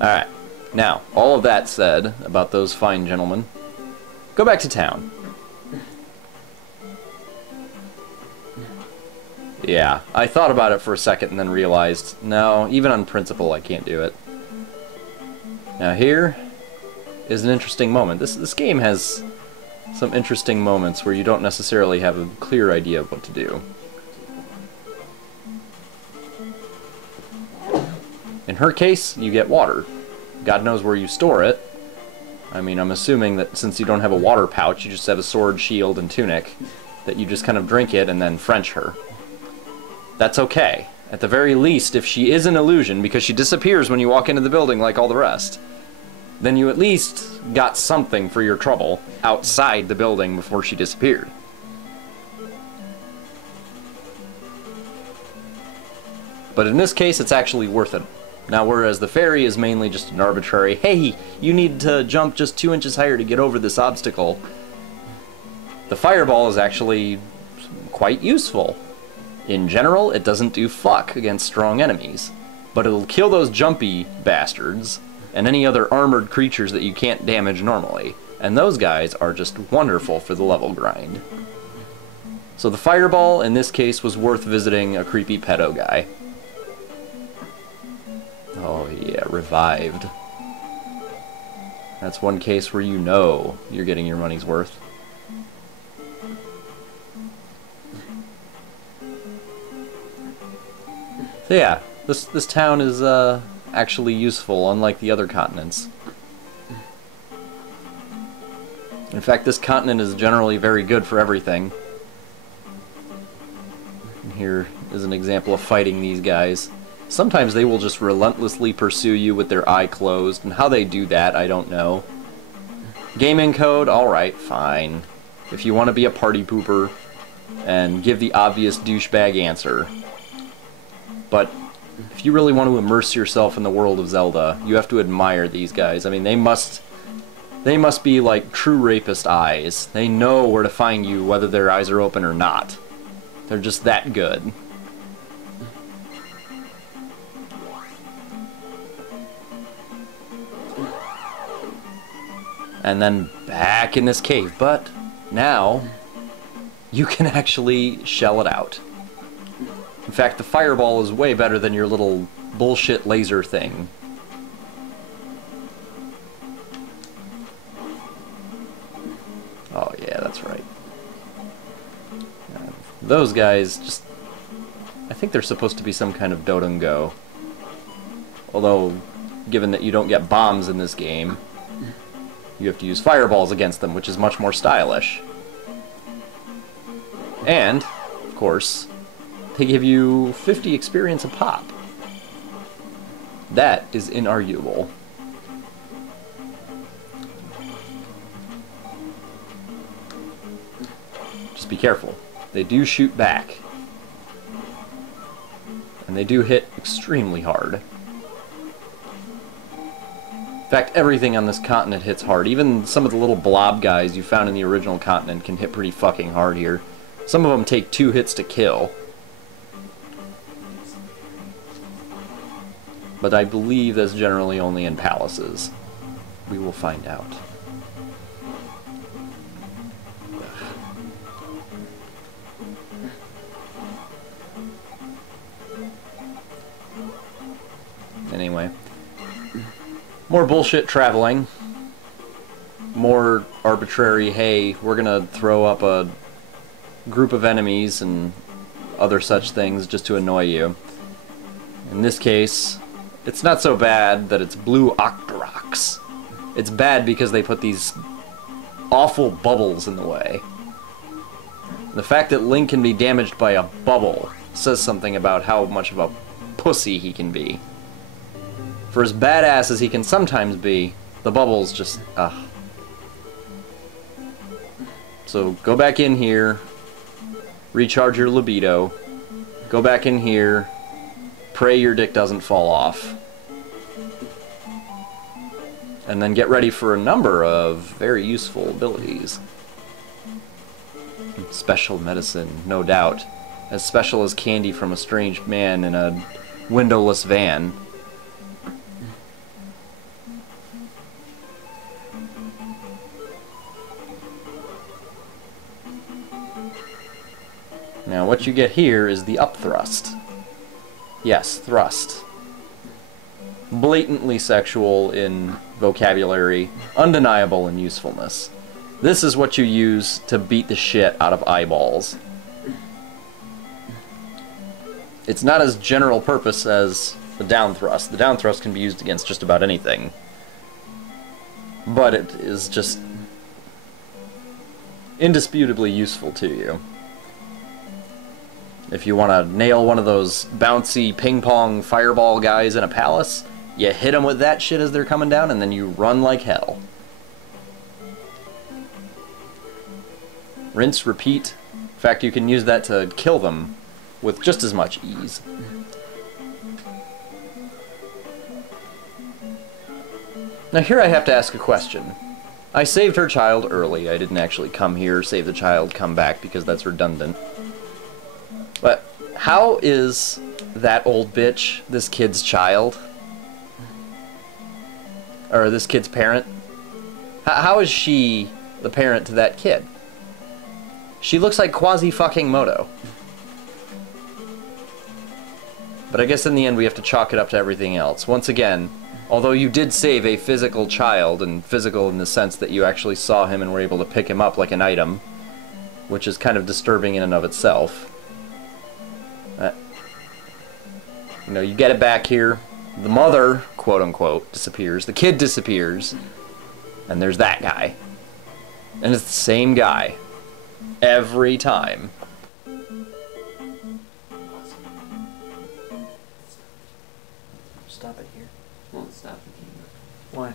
Alright. Now, all of that said about those fine gentlemen, go back to town. Yeah, I thought about it for a second and then realized, no, even on principle I can't do it. Now here is an interesting moment. This game has some interesting moments where you don't necessarily have a clear idea of what to do. In her case, you get water. God knows where you store it. I mean, I'm assuming that since you don't have a water pouch, you just have a sword, shield, and tunic, that you just kind of drink it and then French her. That's okay. At the very least, if she is an illusion, because she disappears when you walk into the building like all the rest, then you at least got something for your trouble outside the building before she disappeared. But in this case, it's actually worth it. Now, whereas the fairy is mainly just an arbitrary, hey, you need to jump just 2 inches higher to get over this obstacle, the fireball is actually quite useful. In general, it doesn't do fuck against strong enemies, but it'll kill those jumpy bastards and any other armored creatures that you can't damage normally, and those guys are just wonderful for the level grind. So the fireball, in this case, was worth visiting a creepy pedo guy. Oh yeah, revived. That's one case where you know you're getting your money's worth. So yeah, this town is actually useful, unlike the other continents. In fact, this continent is generally very good for everything. And here is an example of fighting these guys. Sometimes they will just relentlessly pursue you with their eye closed, and how they do that, I don't know. Gaming code, alright, fine. If you want to be a party pooper and give the obvious douchebag answer. But if you really want to immerse yourself in the world of Zelda, you have to admire these guys. I mean, they must be like true rapist eyes. They know where to find you whether their eyes are open or not. They're just that good. And then back in this cave, but now you can actually shell it out. In fact, the fireball is way better than your little bullshit laser thing. Oh yeah, that's right. Those guys just... I think they're supposed to be some kind of Dodongo. Although, given that you don't get bombs in this game, you have to use fireballs against them, which is much more stylish. And, of course, they give you 50 experience a pop. That is inarguable. Just be careful. They do shoot back. And they do hit extremely hard. In fact, everything on this continent hits hard. Even some of the little blob guys you found in the original continent can hit pretty fucking hard here. Some of them take 2 hits to kill. But I believe that's generally only in palaces. We will find out. Anyway. More bullshit traveling. More arbitrary, hey, we're gonna throw up a group of enemies and other such things just to annoy you. In this case, it's not so bad that it's blue Octoroks. It's bad because they put these awful bubbles in the way. The fact that Link can be damaged by a bubble says something about how much of a pussy he can be. For as badass as he can sometimes be, the bubbles just, ugh. So go back in here, recharge your libido, go back in here, pray your dick doesn't fall off, and then get ready for a number of very useful abilities. Special medicine, no doubt. As special as candy from a strange man in a windowless van. Now, what you get here is the up thrust. Yes, thrust. Blatantly sexual in vocabulary, undeniable in usefulness. This is what you use to beat the shit out of eyeballs. It's not as general purpose as the down thrust. The down thrust can be used against just about anything. But it is just indisputably useful to you. If you want to nail one of those bouncy ping-pong fireball guys in a palace, you hit them with that shit as they're coming down, and then you run like hell. Rinse, repeat. In fact, you can use that to kill them with just as much ease. Now here I have to ask a question. I saved her child early. I didn't actually come here, save the child, come back, because that's redundant. But how is that old bitch this kid's child? Or this kid's parent? How is she the parent to that kid? She looks like Quasi-fucking-Moto. But I guess in the end we have to chalk it up to everything else. Once again, although you did save a physical child, and physical in the sense that you actually saw him and were able to pick him up like an item, which is kind of disturbing in and of itself. You know, you get it back here. The mother, quote-unquote, disappears. The kid disappears. And there's that guy. And it's the same guy. Every time. Stop it here. Won't stop the camera. Why?